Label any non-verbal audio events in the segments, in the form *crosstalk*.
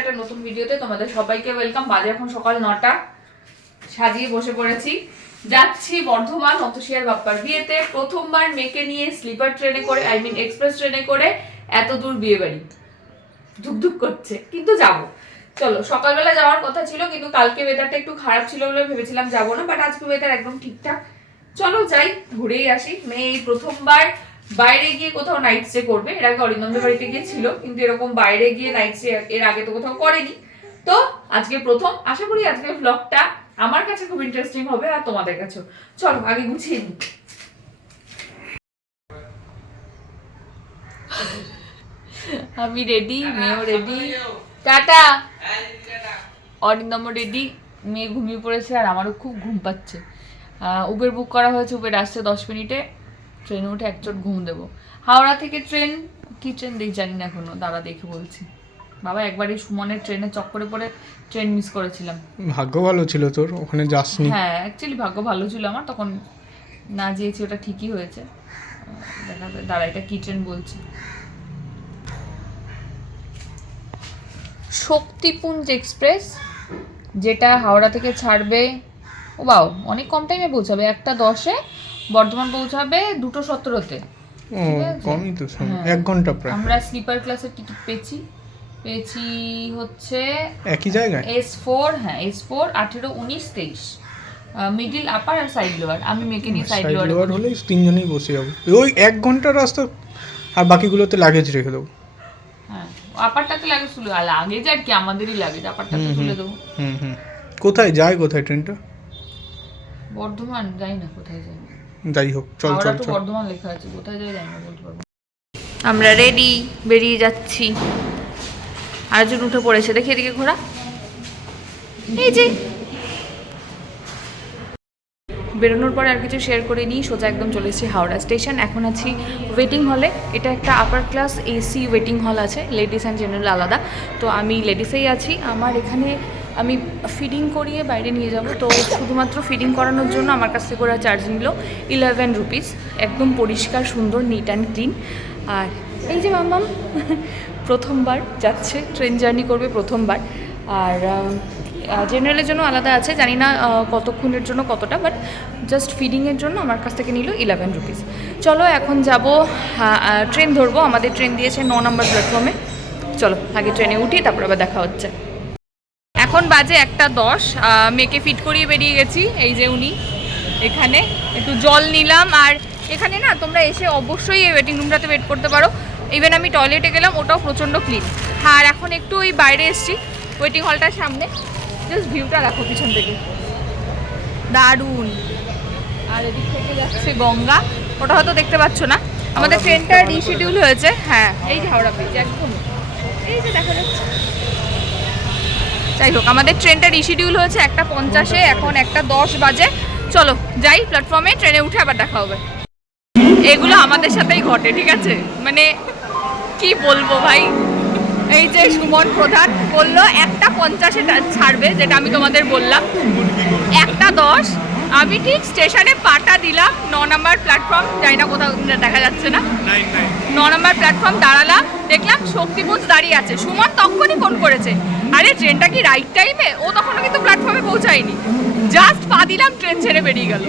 একটা নতুন ভিডিওতে তোমাদের সবাইকে ওয়েলকাম বাজে এখন সকাল নটা। সাজিয়ে বসে পড়েছি। যাচ্ছি বর্ধমান, অতসিয়ার বাপ্পার বিয়েতে। প্রথমবার নিয়ে স্লিপার ট্রেনে করে আই মিন এক্সপ্রেস ট্রেনে করে এত দূর বিয়ে বাড়ি। ধুকধুক করছে, কিন্তু যাব। চলো, সকালবেলা যাওয়ার কথা ছিল, কিন্তু কালকে ওয়েদারটা একটু খারাপ ছিল বলে ভেবেছিলাম যাব না বাট আজকে ওয়েদার একদম ঠিকঠাক। চলো যাই, ঘুরেই আসি। মেয়ে প্রথমবার বাইরে গিয়ে কোথাও নাইট স্টে করবে এর আগে অরিন্দমদের বাড়িতে গিয়েছিল কিন্তু এরকম বাইরে গিয়ে নাইট স্টে এর আগে তো কোথাও করেনি। তো আজকে প্রথম আশা করি আজকে ব্লগটা আমার কাছে খুব ইন্টারেস্টিং হবে আর তোমাদের কাছেও। চলো আগে গুছিয়ে নিই। আমি রেডি মেয়েও রেডি টাটা। অরিন্দম রেডি মেয়ে ঘুমিয়ে পড়েছে আর আমারও খুব ঘুম পাচ্ছে। উবের বুক করা হয়েছে উবের আসছে দশ মিনিটে। ট্রেনে উঠে একচোট ঘুম দেবো। হাওড়া থেকে ট্রেন কি ট্রেন দেখ জানি না এখনও দাঁড়া দেখে বলছি। বাবা একবারই সুমনের ট্রেনে চক্করে পড়ে ট্রেন মিস করেছিলাম। ভাগ্য ভালো ছিল তোর ওখানে যাসনি? হ্যাঁ অ্যাকচুয়ালি ভাগ্য ভালো ছিল আমার তখন না যেয়েছি ওটা ঠিকই হয়েছে। দেখা দাঁড়া এটা কি ট্রেন বলছি? শক্তিপুঞ্জ এক্সপ্রেস যেটা হাওড়া থেকে ছাড়বে ও বাও অনেক কম টাইমে পৌঁছাবে একটা দশে বর্ধমান পৌঁছাবে দুটো সতেরোতে। কমই তো এক ঘণ্টা প্রায়। আমরা স্লিপার ক্লাসের টিকিট পেয়েছি। পেয়েছি হচ্ছে একই জায়গায়? এস ফোর হ্যাঁ এস ফোর আঠেরো উনিশ তেইশ। মিডিল আপার আর সাইড লোয়ার আমি মেয়েকে নিয়ে সাইড লোয়ার লোয়ার হলে তিনজনেই বসে যাব। ওই এক ঘণ্টার রাস্তা আর বাকিগুলোতে লাগেজ রেখে দেবো। হ্যাঁ আপারটাতে লাগে তুলে আর লাগেজ আর কি আমাদেরই লাগেজ আপারটাতে তুলে দেবো। হুম হুম। কোথায়? যায় কোথায় ট্রেনটা বর্ধমান? যাই না কোথায় যাই যাই হোক চল চল চল। বর্ধমান লেখা আছে কোথায় যাই জানি বলতে পারব আমরা রেডি বেরিয়ে যাচ্ছি। আরেকজন উঠে পড়েছে দেখি এদিকে ঘোরা। এই যে। বেরোনোর পরে আর কিছু শেয়ার করে নিই সোজা একদম চলে এসেছি হাওড়া স্টেশন এখন আছি ওয়েটিং হলে এটা একটা আপার ক্লাস এসি ওয়েটিং হল আছে লেডিস অ্যান্ড জেনারেল আলাদা। তো আমি লেডিসেই আছি। আমার এখানে আমি ফিডিং করিয়ে বাইরে নিয়ে যাব। তো শুধুমাত্র ফিডিং করানোর জন্য আমার কাছ থেকে ওরা চার্জ নিল ইলেভেন রুপিস একদম পরিষ্কার, সুন্দর নিট অ্যান্ড ক্লিন আর এই যে মামাম প্রথমবার যাচ্ছে ট্রেন জার্নি করবে প্রথমবার। আর জেনারেলের জন্য আলাদা আছে, জানি না কতক্ষণের জন্য কতটা বাট জাস্ট ফিডিংয়ের জন্য আমার কাছ থেকে নিল ইলেভেন রুপিস চলো, এখন যাব ট্রেন ধরবো। আমাদের ট্রেন দিয়েছে ন নম্বর প্ল্যাটফর্মে চলো, আগে ট্রেনে উঠি, তারপর আবার দেখা হচ্ছে। এখন বাজে একটা দশ মেয়েকে ফিট করিয়ে বেরিয়ে গেছি এই যে উনি এখানে। একটু জল নিলাম আর এখানে না তোমরা এসে অবশ্যই এই ওয়েটিং রুমটাতে ওয়েট করতে পারো। ইভেন আমি টয়লেটে গেলাম ওটাও প্রচণ্ড ক্লিন আর এখন একটু ওই বাইরে এসছি ওয়েটিং হলটার সামনে। জাস্ট ভিউটা দেখো পিছন থেকে। দারুণ। আর এদিক থেকে যাচ্ছে গঙ্গা। ওটা হয়তো দেখতে পাচ্ছ না। আমাদের ট্রেনটা রিশিডিউল হয়েছে হ্যাঁ এই যে হাওড়া ব্রিজ একদম। এই যে দেখা যাচ্ছে। যাই হোক আমাদের ট্রেনটা রিশিডিউল হয়েছে একটা পঞ্চাশে এখন একটা দশ বাজে। চলো যাই প্ল্যাটফর্মে ট্রেনে উঠে আবার দেখা হবে। এগুলো আমাদের সাথেই ঘটে ঠিক আছে? মানে কি বলব ভাই? এই যে সুমন প্রধান বলল একটা পঞ্চাশে ছাড়বে যেটা আমি তোমাদের বললাম। একটা দশ। আমি ঠিক স্টেশনে পাটা দিলাম ন নম্বর প্ল্যাটফর্ম যাই না কোথাও দেখা যাচ্ছে না। ন নম্বর প্ল্যাটফর্ম দাঁড়ালাম দেখলাম শক্তিপুঞ্জ দাঁড়িয়ে আছে। সুমন তখনই ফোন করেছে আরে ট্রেনটা কি রাইট টাইমে ও তখনও কিন্তু প্ল্যাটফর্মে পৌঁছায়নি। জাস্ট পা দিলাম ট্রেন ছেড়ে বেরিয়ে গেল।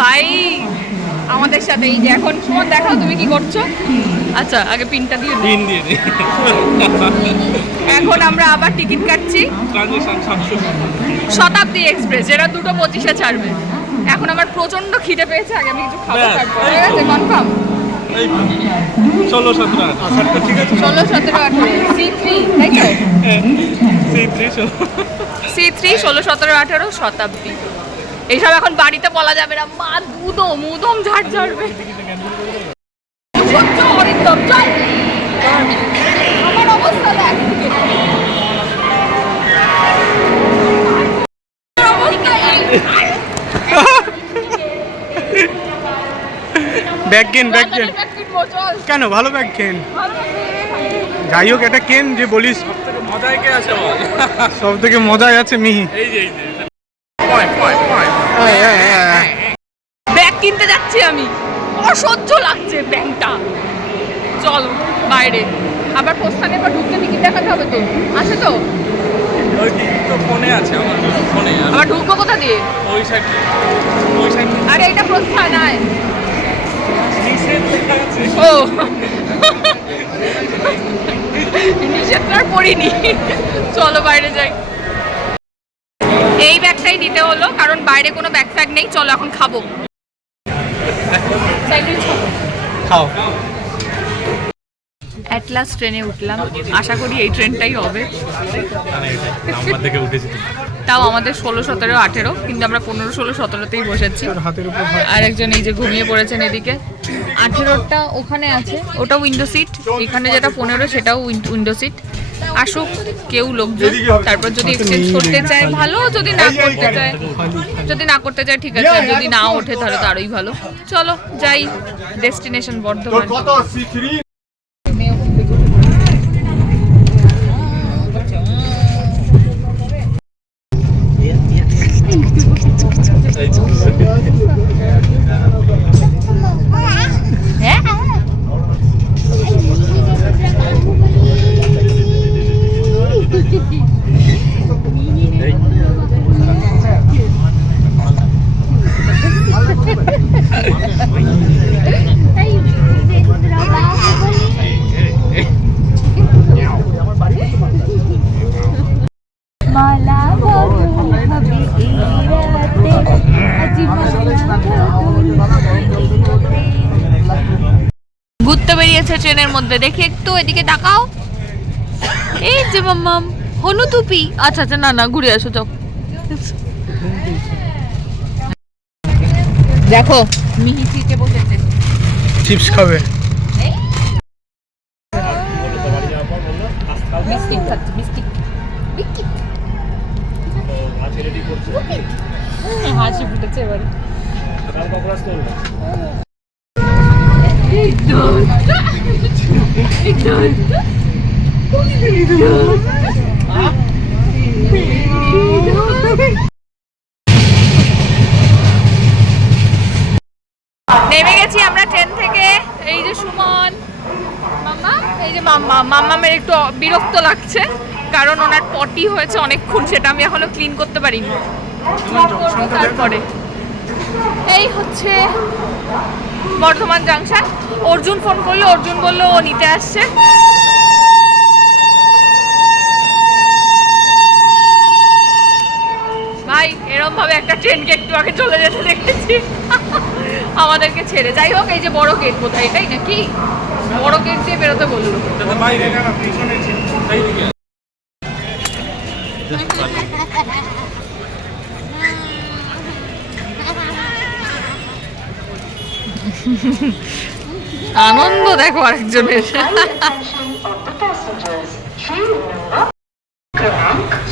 ভাই আমাদের সাথে এই যে এখন সুমন দেখাও তুমি কি করছ। আচ্ছা আগে পিনটা দিয়ে পিন দিয়ে দিই। এখন আমরা আবার টিকিট কাটছি। শতাব্দী এক্সপ্রেস এরা দুটো পঁচিশে ছাড়বে। এখন আমার প্রচণ্ড খিদে পেয়েছে আগে আমি কিছু খাব তারপর। কনফার্ম এই ষোলো সতেরো আঠারো ঠিক আছে। ষোলো সতেরো আঠারো সি থ্রি তাই তো? সি থ্রি ষোলো। সতেরো আঠারো শতাব্দী। এইসব এখন বাড়িতে বলা যাবে না। মা দুদম উদম ঝাড় ঝাড়বে। চল। ব্যাগ কেন ব্যাগ কেন। কেন ভালো ব্যাগ কেন? যাই হোক এটা কেন যে বলিস? কে আছে বল? সব থেকে মজায় আছে মিহি। ব্যাগ কিনতে যাচ্ছি আমি। অসহ্য লাগছে ব্যাগটা চল বাইরে। আবার প্রস্থানের পর ঢুকতে টিকিট দেখাতে হবে তো। আছে তো? ওই টিকিট তো ফোনে আছে আমার ফোনে। আবার ঢুকবো কোথা দিয়ে? ওই সাইড ওই সাইড। আরে এটা প্রস্থান আছে ও। নিষেধ পড়িনি চলো বাইরে যাই। এই ব্যাগটাই দিতে হলো কারণ বাইরে কোনো ব্যাগ ফ্যাগ নেই। চলো এখন খাব। খাও। অ্যাট লাস্ট ট্রেনে উঠলাম। আশা করি এই ট্রেনটাই হবে। তো। তাও আমাদের ষোলো সতেরো আঠেরো কিন্তু আমরা পনেরো ষোলো সতেরোতেই বসেছি। আর একজন এই যে ঘুমিয়ে পড়েছেন এদিকে। আঠেরোটা ওখানে আছে। ওটা উইন্ডো সিট এখানে যেটা পনেরো সেটাও উইন্ডো সিট আসুক কেউ লোকজন, তারপর যদি এক্সচেঞ্জ করতে চায় ভালো, যদি না করতে চায়, যদি না করতে চায় ঠিক আছে, যদি না ওঠে তাহলে তারই ভালো। চলো, যাই ডেস্টিনেশন বর্ধমান। বেরিয়েছে ট্রেনের মধ্যে। দেখি একটু এদিকে তাকাও। এই যে মাম্মাম হনু টুপি আচ্ছা আচ্ছা না না ঘুরে আসো যাও। দেখো। মিহি সিটে বসেছে। চিপস খাবে। নেমে গেছি আমরা ট্রেন থেকে। এই যে সুমন। মাম্মা? এই যে মাম্মা। মাম্মামের একটু বিরক্ত লাগছে কারণ ওনার পটি হয়েছে অনেকক্ষণ সেটা আমি এখনও ক্লিন করতে পারিনি। তারপরে। এই হচ্ছে বর্ধমান জাংশন অর্জুন ফোন করল অর্জুন বলল ও নিতে আসছে। ভাই এরম ভাবে একটা ট্রেনকে একটু আগে চলে যেতে দেখেছি। আমাদেরকে ছেড়ে। যাই হোক এই যে বড় গেট কোথায়? এটাই নাকি? বড় গেট দিয়ে বেরোতে বলল। আনন্দ দেখো আরেকজনের।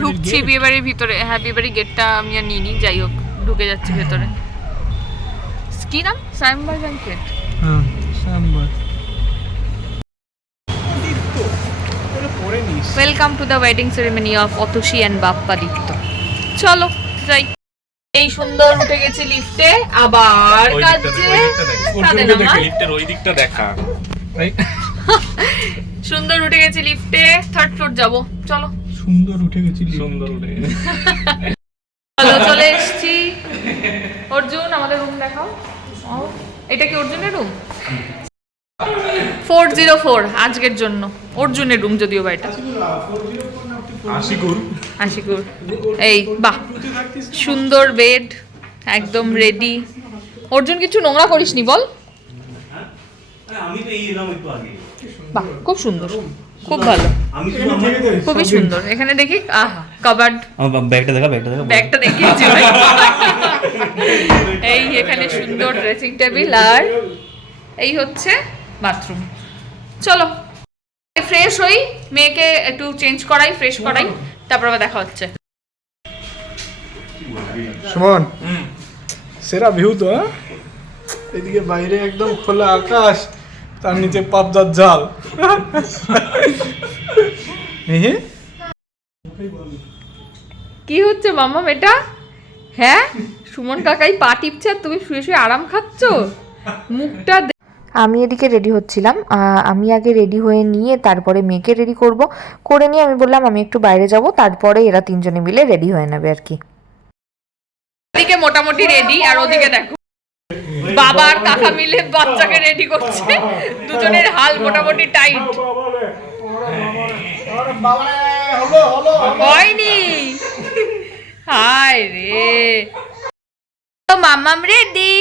ঢুকছি বিয়ে বাড়ির ভিতরে। হ্যাঁ বিয়ে বাড়ির গেটটা আমি আর নিইনি যাই হোক ঢুকে যাচ্ছি ভেতরে। কি নাম? সাইম্বার ব্যাংকেট হ্যাঁ sambar welcome to the wedding ceremony of Atasi and Bappaditya চলো যাই। এই সুন্দর উঠে গেছি লিফটে আবার কাজে লিফটের ওই দিকটা দেখা। সুন্দর উঠে গেছি লিফটে থার্ড ফ্লোর যাব চলো। সুন্দর উঠে গেছি সুন্দর উঠে চলো চলে এসেছি। অর্জুন আমাদের রুম দেখাও। এটা কি অর্জুনের রুম ফোর জিরো ফোর আজকের জন্য। অর্জুনের রুম যদিও বা এটা। আশিকুর। আশিকুর। এই বাহ। সুন্দর বেড একদম রেডি অর্জুন কিছু নোংরা করিসনি বল। আমি তো এই এলাম একটু আগে। বাহ খুব সুন্দর। খুব ভালো। আমি শুধু আমার খুবই সুন্দর। এখানে দেখি আহা কাবার্ড ব্যাগটা দেখা ব্যাগটা দেখা ব্যাগটা ভাই। এই এখানে সুন্দর ড্রেসিং টেবিল আর এই হচ্ছে বাথরুম চলো ফ্রেশ হই মেয়েকে একটু চেঞ্জ করাই ফ্রেশ করাই তারপর আবার দেখা হচ্ছে। সুমন সেরা ভিউ তো হ্যাঁ? এদিকে বাইরে একদম খোলা আকাশ। তার নিচে পাবদার জাল। হে কি হচ্ছে মাম্মাম এটা হ্যাঁ? সুমন কাকাই পা টিপছে আর তুমি শুয়ে শুয়ে আরাম খাচ্ছ? মুখটা আমি এদিকে রেডি হচ্ছিলাম। আহ, আমি আগে রেডি হয়ে নিয়ে তারপরে মেয়েকে রেডি করব। করে নিয়ে আমি বললাম আমি একটু বাইরে যাব তারপরে এরা তিনজনে মিলে রেডি হয়ে নেবে আর কি। এদিকে মোটামুটি রেডি আর ওদিকে দেখো। বাবা আর কাকা মিলে বাচ্চাকে রেডি করছে। দুজনের হাল মোটামুটি টাইট হয়নি। হায় রে। মামাম রেডি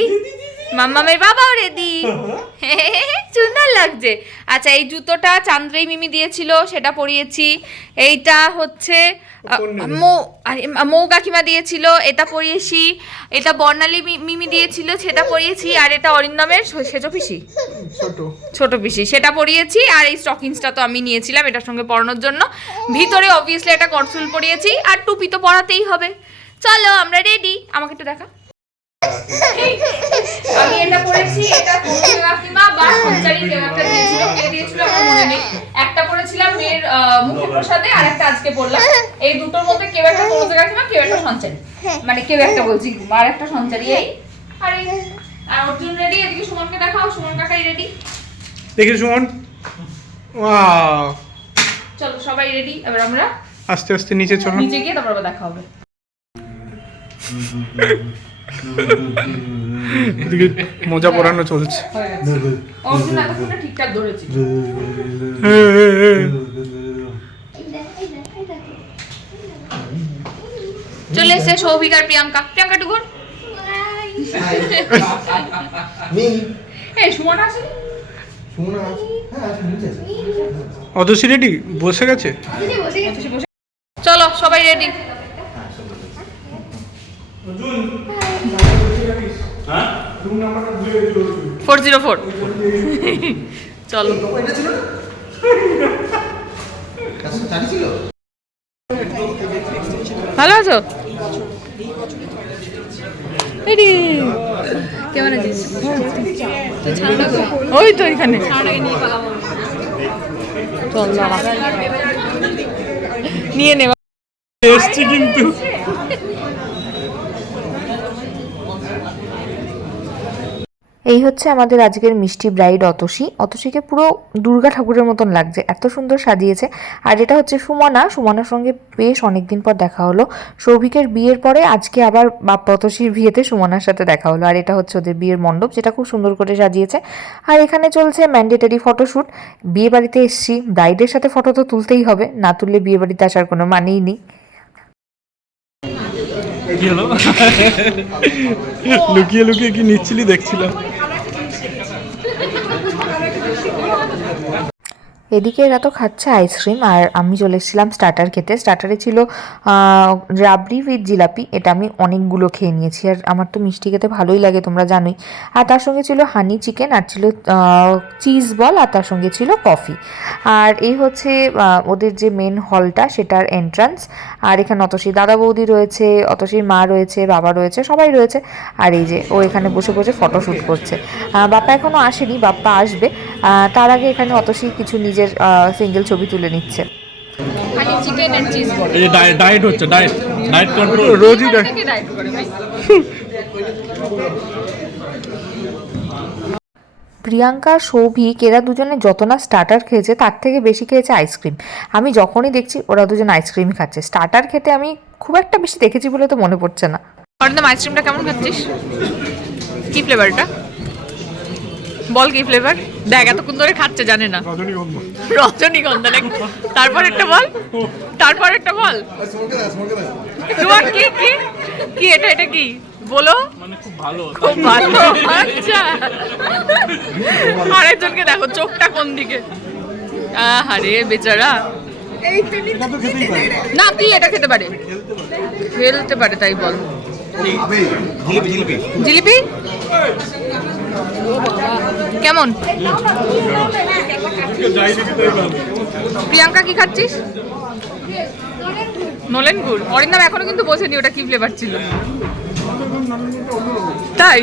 মাম্মামের বাবাও রেডি *laughs* সুন্দর লাগছে। আচ্ছা এই জুতোটা চান্দ্রেই মিমি দিয়েছিল সেটা পরিয়েছি। এইটা হচ্ছে মৌ মৌ কাকিমা দিয়েছিল এটা পরিয়েছি। এটা বর্ণালী মিমি দিয়েছিল সেটা পরিয়েছি আর এটা অরিন্দমের সেজো পিসি। ছোট। ছোট পিসি সেটা পরিয়েছি আর এই স্টকিংসটা তো আমি নিয়েছিলাম এটার সঙ্গে পরানোর জন্য। ভিতরে অবভিয়াসলি একটা কটসুল পরিয়েছি আর টুপি তো পরাতেই হবে। চলো আমরা রেডি আমাকে একটু দেখা। আমি এটা পরেছি এটা তনুজ কাকিমা বা সঞ্চারী কেউ একটা দিয়েছিল কে দিয়েছিল আমার মনে নেই। একটা পরেছিলাম মেয়ের আহ, প্রসাদে আর একটা আজকে পরলাম এই দুটোর মধ্যে কেউ একটা তনুজ কাকিমা কেউ একটা সঞ্চারী। মানে কেউ একটা বলছি আর একটা সঞ্চারী এই। আর এই আর অর্জুন রেডি এদিকে সুমনকে দেখাও সুমন কাকাই রেডি দেখি সুমন। ওয়াও চলো সবাই রেডি এবার আমরা আস্তে আস্তে নিচে চলো। নিচে গিয়ে তারপর আবার দেখা হবে। *laughs* মোজা পরানো চলছে। ঠিকঠাক ধরেছি চলে এসে সৌভিক আর প্রিয়াঙ্কা। প্রিয়াঙ্কা টুকুর সুমন রেডি? বসে গেছে? চলো সবাই রেডি। Four zero four. চলো। ভালো আছো? কেমন আছিস? ওই তো এখানে। চল। নিয়ে নেওয়া এসছি কিন্তু। এই হচ্ছে আমাদের আজকের মিষ্টি ব্রাইড অতসী। অতসীকে পুরো দুর্গা ঠাকুরের মতন লাগছে, এত সুন্দর সাজিয়েছে। আর এটা হচ্ছে সুমনা, সুমনার সঙ্গে বেশ অনেকদিন পর দেখা হলো। সৌভিকের বিয়ের পরে আজকে আবার বাপ অতসীর বিয়েতে সুমনার সাথে দেখা হলো। আর এটা হচ্ছে ওদের বিয়ের মণ্ডপ, যেটা খুব সুন্দর করে সাজিয়েছে। আর এখানে চলছে ম্যান্ডেটারি ফটোশ্যুট বিয়ে বাড়িতে এসছি, ব্রাইডের সাথে ফটো তো তুলতেই হবে, না তুললে বিয়ে বাড়িতে আসার কোনো মানেই নেই। লুকিয়ে লুকিয়ে কি নিচ্ছিলি দেখছিলাম। এদিকে এরা তো খাচ্ছে আইসক্রিম আর আমি চলে এসেছিলাম স্টার্টার খেতে। স্টার্টারে ছিল রাবড়ি উইথ জিলাপি। এটা আমি অনেকগুলো খেয়ে নিয়েছি, আর আমার তো মিষ্টি খেতে ভালোই লাগে, তোমরা জানোই। আর তার সঙ্গে ছিল হানি চিকেন আর ছিল চিজ বল আর তার সঙ্গে ছিল কফি আর এই হচ্ছে ওদের যে মেন হলটা সেটার এন্ট্রান্স আর এখানে অতসী দাদা বৌদি রয়েছে, অতসীর মা রয়েছে, বাবা রয়েছে, সবাই রয়েছে। আর এই যে, ও এখানে বসে বসে ফটোশ্যুট করছে। বাপ্পা এখনও আসেনি, বাপ্পা আসবে। তার আগে এখানে অতসী কিছু নিজের সিঙ্গেল ছবি তুলে নিচ্ছে। Honey chicken and cheese ball এই ডায়েট ডায়েট হচ্ছে ডায়েট ডায়েট কন্ট্রোল রোজই ডায়েট প্রিয়াঙ্কা সৌভিক এরা দুজনে যত না স্টার্টার খেয়েছে তার থেকে বেশি খেয়েছে আইসক্রিম আমি যখনই দেখছি ওরা দুজন আইসক্রিম খাচ্ছে। স্টার্টার খেতে আমি খুব একটা বেশি দেখেছি বলে তো মনে পড়ছে না। অরিন্দম আইসক্রিমটা কেমন খাচ্ছিস? কি ফ্লেভারটা বল কি ফ্লেভার দেখ এতক্ষণ ধরে খাচ্ছে জানে না। রজনীগন্ধা। নাকি তারপর একটা বল। তারপর একটা বল। তোমার কি কি? কি এটা এটা কি? বলো। মানে খুব ভালো। খুব ভালো আচ্ছা। আরেকজনকে দেখো চোখটা কোন দিকে? আহারে বেচারা। না কি এটা খেতে পারে? খেলতে পারে তাই বল। জিলিপি? কেমন? প্রিয়াঙ্কা কি খাচ্ছিস? নলেন গুড় অরিন্দম এখনও কিন্তু বোঝেনি ওটা কি ফ্লেভার ছিল? তাই?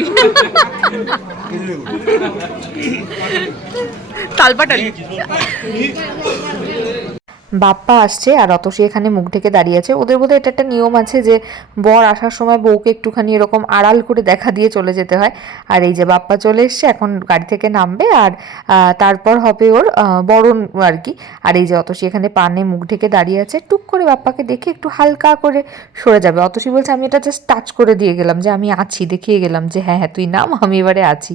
তালপাটালি। বাপ্পা আসছে আর অতসী এখানে মুখ ঢেকে দাঁড়িয়ে আছে। ওদের বোধহয় এটা একটা নিয়ম আছে যে, বর আসার সময় বউকে একটুখানি এরকম আড়াল করে দেখা দিয়ে চলে যেতে হয়। আর এই যে বাপ্পা চলে এসছে, এখন গাড়ি থেকে নামবে আর তারপর হবে ওর বরণ আর কি। আর এই যে অতসী এখানে পানে মুখ ঢেকে দাঁড়িয়ে আছে, টুক করে বাপ্পাকে দেখে একটু হালকা করে সরে যাবে। অতসী বলছে, আমি এটা জাস্ট টাচ করে দিয়ে গেলাম যে, আমি আছি, দেখিয়ে গেলাম যে হ্যাঁ হ্যাঁ তুই নাম, আমি এবারে আছি।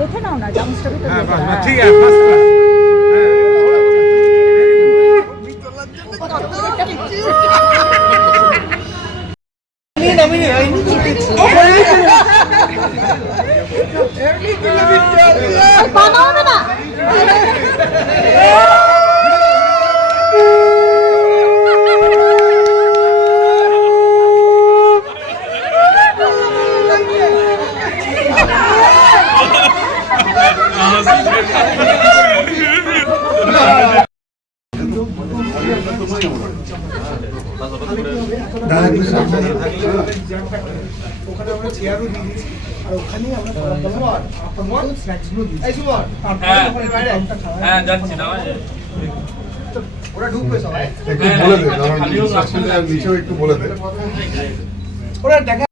দেখে নাও না চামচটা ভিতরে হ্যাঁ ঠিক আছে ওখানে আমরা চেয়ারও দিয়ে দিয়েছি। আর ওখানেই আমরা স্ন্যাক্সগুলো দিয়েছি হ্যাঁ। যাচ্ছি না ওরা ঢুকবে সবাই। একটু বলে দে কারণ আসলে নিচেও একটু বলে দে। ওরা দেখা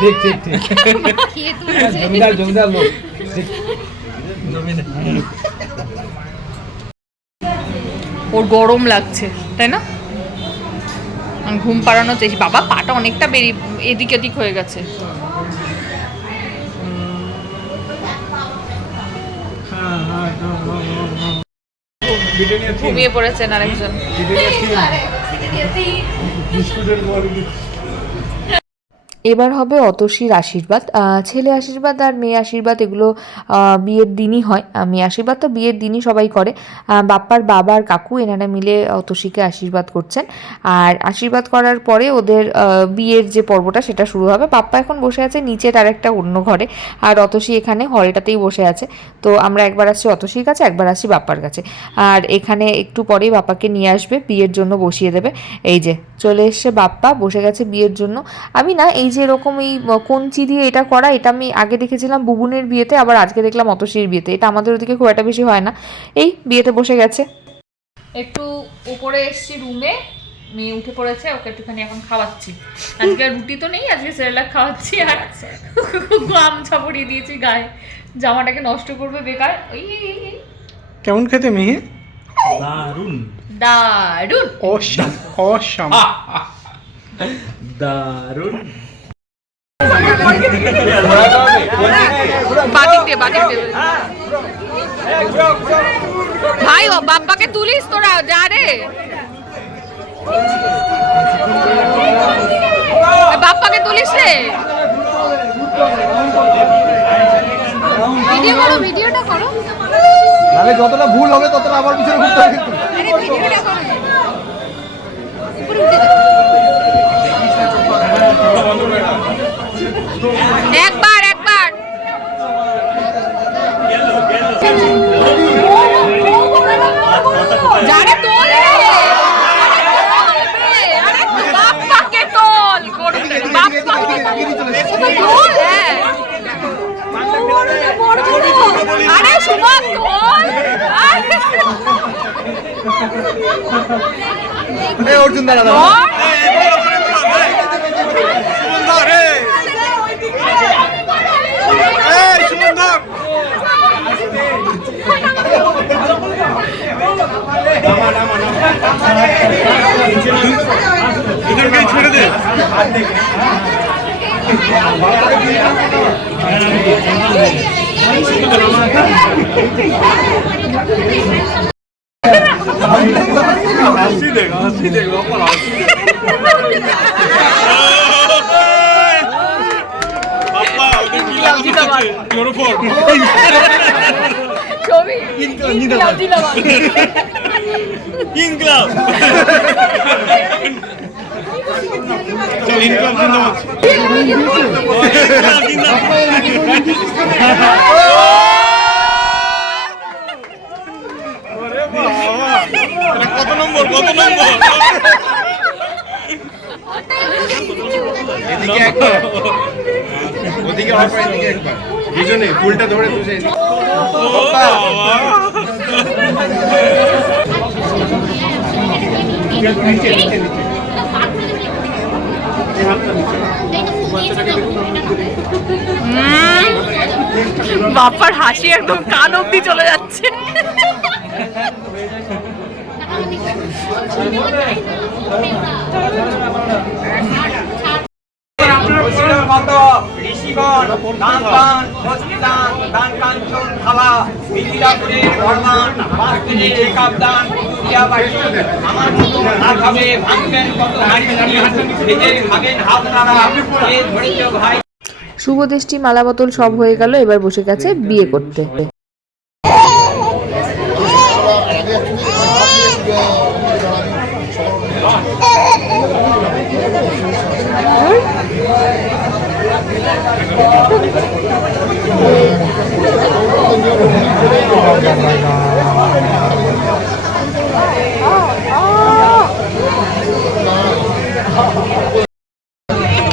ঠিক। ঠিক। ঠিক জমিদার জমিদার লোক। ওর গরম লাগছে তাই না? ঘুম পাড়ানো চেয়েছি বাবা পাটা অনেকটা বেরিয়ে এদিক এদিক হয়ে গেছে। ঘুমিয়ে পড়েছেন আরেকজন। এবার হবে অতসীর আশীর্বাদ। ছেলে আশীর্বাদ আর মেয়ে আশীর্বাদ, এগুলো বিয়ের দিনই হয়। মেয়ে আশীর্বাদ তো বিয়ের দিনই সবাই করে। বাপ্পার বাবা আর কাকু এনারা মিলে অতসীকে আশীর্বাদ করছেন। আর আশীর্বাদ করার পরে ওদের বিয়ের যে পর্বটা, সেটা শুরু হবে। বাপ্পা এখন বসে আছে নিচের আর একটা অন্য ঘরে। আর অতসী এখানে হলটাতেই বসে আছে। তো আমরা একবার আসছি অতসীর কাছে, একবার আসছি বাপ্পার কাছে। আর এখানে একটু পরেই বাপ্পাকে নিয়ে আসবে, বিয়ের জন্য বসিয়ে দেবে। এই যে, চলে এসছে বাপ্পা, বসে গেছে বিয়ের জন্য। আমি না, এই যে এরকম এই কঞ্চি দিয়ে এটা করা এটা আমি আগে দেখেছিলাম বুবুনের বিয়েতে আবার আজকে দেখলাম অতসীর বিয়েতে। এটা আমাদের ওদিকে খুব একটা বেশি হয় না। এই বিয়েতে বসে গেছে। একটু উপরে এসছি রুমে মেয়ে উঠে পড়েছে ওকে একটুখানি এখন খাওয়াচ্ছি। আজকে আর রুটি তো নেই আজকে সেরেলাক খাওয়াচ্ছি আর গামছা পরিয়ে দিয়েছি গায়ে। জামাটাকে নষ্ট করবে বেকার। ওই। কেমন খেতে মেয়ে দারুণ। দারুণ। অসাম অসাম *laughs* দারুণ। বাদিক দে বাদিক দে ভাই ও বাপ্পাকে তুলিস তোরা যা রে। বাপ্পাকে তুলিস রে। ভিডিও করো ভিডিওটা করো। যতটা ভুল হবে ততটা আবার পিছনে ঘুরতে হবে কিন্তু। ভিডিওটা করো। উপরে উঠে যা একবার একবার। যারা তোল বাপ্পাকে তোল বাপ্পাকে তোল হ্যাঁ আরে সুমন তোল। আরে অর্জুন দাঁড়া তোল। এদেরকে ছেড়ে দে হাসি দেখ হাসি দেখ বাবা হাসি দেখ বাপ্পা ওদের কি লাগানো আছে ক্লোরোফর্ম ছবি ইনকলাব। চল ইনকলাব জিন্দাবাদ। ইনকলাব কত নম্বর কত নম্বর? ওদিকে অল্প এদিকে একবার। দুজনে ফুলটা ধরে বসে। বাপ্পার হাসি একদম কান অব্দি চলে যাচ্ছে। *laughs* মতো ঋষিগণ দান দান হস্তিদান দান কাঞ্চন থালা মিথিলাপুরের দান আমার মতো না খাবে ভাঙবেন কত হাড়ি নিজে খাবেন হাত নাড়া এ ভাই। শুভ দৃষ্টি মালা বোতল সব হয়ে গেল এবার বসে গেছে বিয়ে করতে।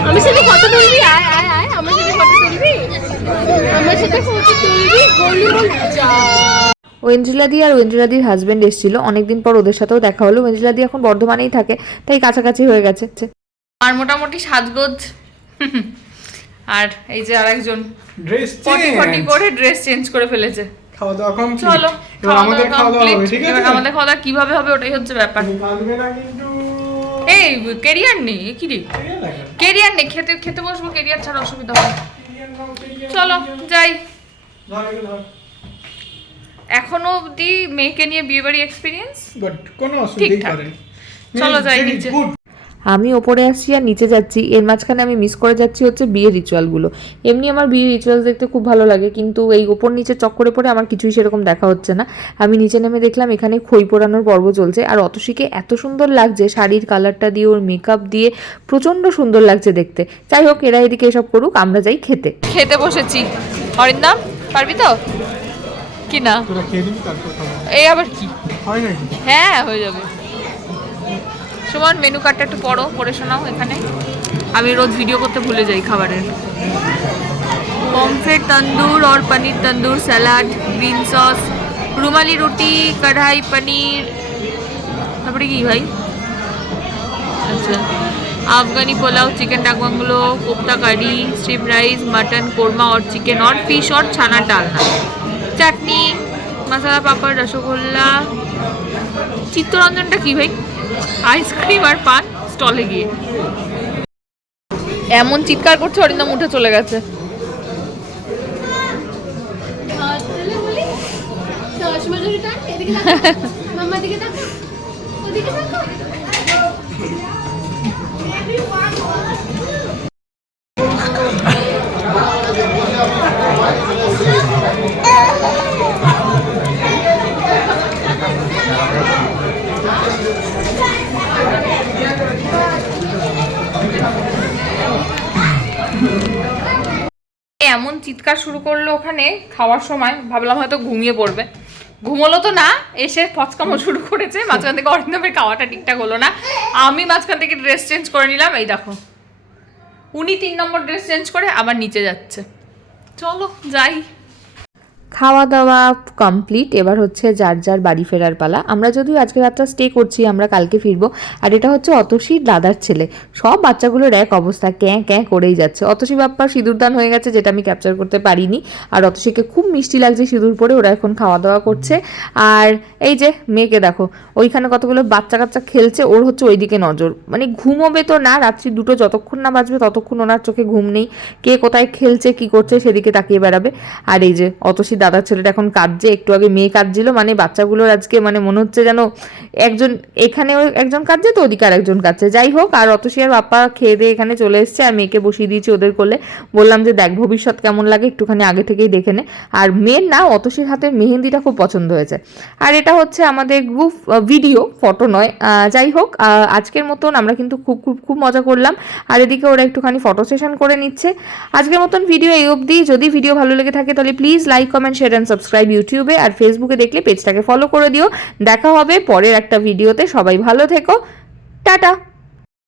আমার সাথে ফটো তুলবি? আয় আয় আয় আমার সাথে ফটো তুলবি? আমার সাথে ফটো তুলবি? গলি বল যা। ওয়েন্দ্রিলাদি আর ওয়েন্দ্রিলাদির হাজবেন্ড এসেছিল। অনেকদিন পর ওদের সাথেও দেখা হলো। ওয়েন্দ্রিলাদি এখন বর্ধমানেই থাকে তাই কাছাকাছি হয়ে গেছে। আর মোটামুটি সাজগোজ। আর এই যে আরেকজন ড্রেস পটি করে ড্রেস চেঞ্জ করে ফেলেছে। খাওয়া দাওয়া কমপ্লিট চলো আমাদের খাওয়া দাওয়া হবে ঠিক আছে? আমাদের খাওয়া দাওয়া কীভাবে হবে ওটাই হচ্ছে ব্যাপার। কাঁদবে না কিন্তু। এই কেরিয়ার নেই কি রে? কেরিয়ার নেই খেতে খেতে বসবো কেরিয়ার ছাড়া অসুবিধা হবে চলো যাই। এখনও অবধি মেয়েকে নিয়ে বিয়ে বাড়ি এক্সপিরিয়েন্স বাট কোনো ঠিকঠাক। করেনি। চলো যাই নিচে। আমি ওপরে আসছি আর নিচে যাচ্ছি। এর মাঝখানে আমি মিস করে যাচ্ছি হচ্ছে বিয়ের রিচুয়ালগুলো এমনি আমার বিয়ের রিচুয়ালস দেখতে খুব ভালো লাগে কিন্তু এই ওপর নিচে চক্করে পড়ে আমার কিছুই সেরকম দেখা হচ্ছে না। আমি নিচে নেমে দেখলাম এখানে খই পোড়ানোর পর্ব চলছে আর অতসীকে এত সুন্দর লাগছে শাড়ির কালারটা দিয়ে ওর মেকআপ দিয়ে প্রচণ্ড সুন্দর লাগছে দেখতে। যাই হোক এরা এদিকে এসব করুক আমরা যাই খেতে। খেতে বসেছি। অরিন্দম পারবি তো? কি না? এই আবার কি? হয় হ্যাঁ হয়ে যাবে। সুমন মেনু কার্ডটা একটু পড়ো পড়ে শোনাও এখানে আমি রোজ ভিডিও করতে ভুলে যাই খাবারের পমফ্রেট তন্দুর और paneer tandoor salad green sauce rumali roti kadai paneer তারপরে কি ভাই আচ্ছা Afghani pulao chicken dak bungalow kofta kadhi strip rice mutton korma और चिकन और फिश और छाना डालना চাটনি মশলা পাপড় রসগোল্লা চিত্তরঞ্জনটা কি ভাই আইসক্রিম আর পান স্টলে গিয়ে। এমন চিৎকার করছে অরিন্দম উঠে চলে গেছে। দিকে তাকা ওদিকে তাকা এমন চিৎকার শুরু করল ওখানে খাওয়ার সময়। ভাবলাম হয়তো ঘুমিয়ে পড়বে। ঘুমোলো তো না, এসে ফচকামো শুরু করেছে। মাঝখান থেকে অরিন্দমের খাওয়াটা ঠিকঠাক হলো না। আমি মাঝখান থেকে ড্রেস চেঞ্জ করে নিলাম, এই দেখো। উনি তিন নম্বর ড্রেস চেঞ্জ করে আবার নিচে যাচ্ছে। চলো, যাই। খাওয়া দাওয়া কমপ্লিট এবার হচ্ছে যার যার বাড়ি ফেরার পালা। আমরা যদিও আজকে রাতটা স্টে করছি, আমরা কালকে ফিরবো। আর এটা হচ্ছে অতসীর দাদার ছেলে। সব বাচ্চাগুলোর এক অবস্থা, ক্যাঁ ক্যাঁ করেই যাচ্ছে। অতসী বাপ্পা সিঁদুরদান হয়ে গেছে, যেটা আমি ক্যাপচার করতে পারিনি। আর অতসীকে খুব মিষ্টি লাগছে সিঁদুর পরে, ওরা এখন খাওয়া দাওয়া করছে। আর এই যে মেয়েকে দেখো, ওইখানে কতগুলো বাচ্চা কাচ্চা খেলছে, ওর হচ্ছে ওইদিকে নজর। মানে ঘুমোবে তো না, রাত্রি দুটো যতক্ষণ না বাজবে, ততক্ষণ ওনার চোখে ঘুম নেই। কে কোথায় খেলছে, কি করছে, সেদিকে তাকিয়ে বেড়াবে। আর এই যে অতসী দাদার ছেলেটা এখন কাঁদছে, একটু আগে মেয়ে কাঁদছিল মানে বাচ্চাগুলোর আজকে মানে মনে হচ্ছে যেন একজন এখানে একজন কাঁদছে তো ওদিকে আর একজন কাঁদছে। যাই হোক, আর অতসী আর বাপ্পা খেয়ে দিয়ে এখানে চলে এসছে আর মেয়েকে বসিয়ে দিয়েছি ওদের করলে বললাম যে, দেখ, ভবিষ্যৎ কেমন লাগে একটুখানি আগে থেকেই দেখে নে। আর মেয়ের না, অতসীর হাতের মেহেন্দিটা খুব পছন্দ হয়েছে। আর এটা হচ্ছে আমাদের গ্রুপ ভিডিও ফটো নয়। যাই হোক আজকের মতন আমরা কিন্তু খুব খুব খুব মজা করলাম। আর এদিকে ওরা একটুখানি ফটো সেশন করে নিচ্ছে। আজকের মতন ভিডিও এই অবধি। যদি ভিডিও ভালো লেগে থাকে, তাহলে please like comment share and subscribe ইউটিউবে আর ফেসবুকে দেখলে পেজটাকে ফলো করে দিও। দেখা হবে পরের একটা ভিডিওতে সবাই ভালো থেকো। টাটা।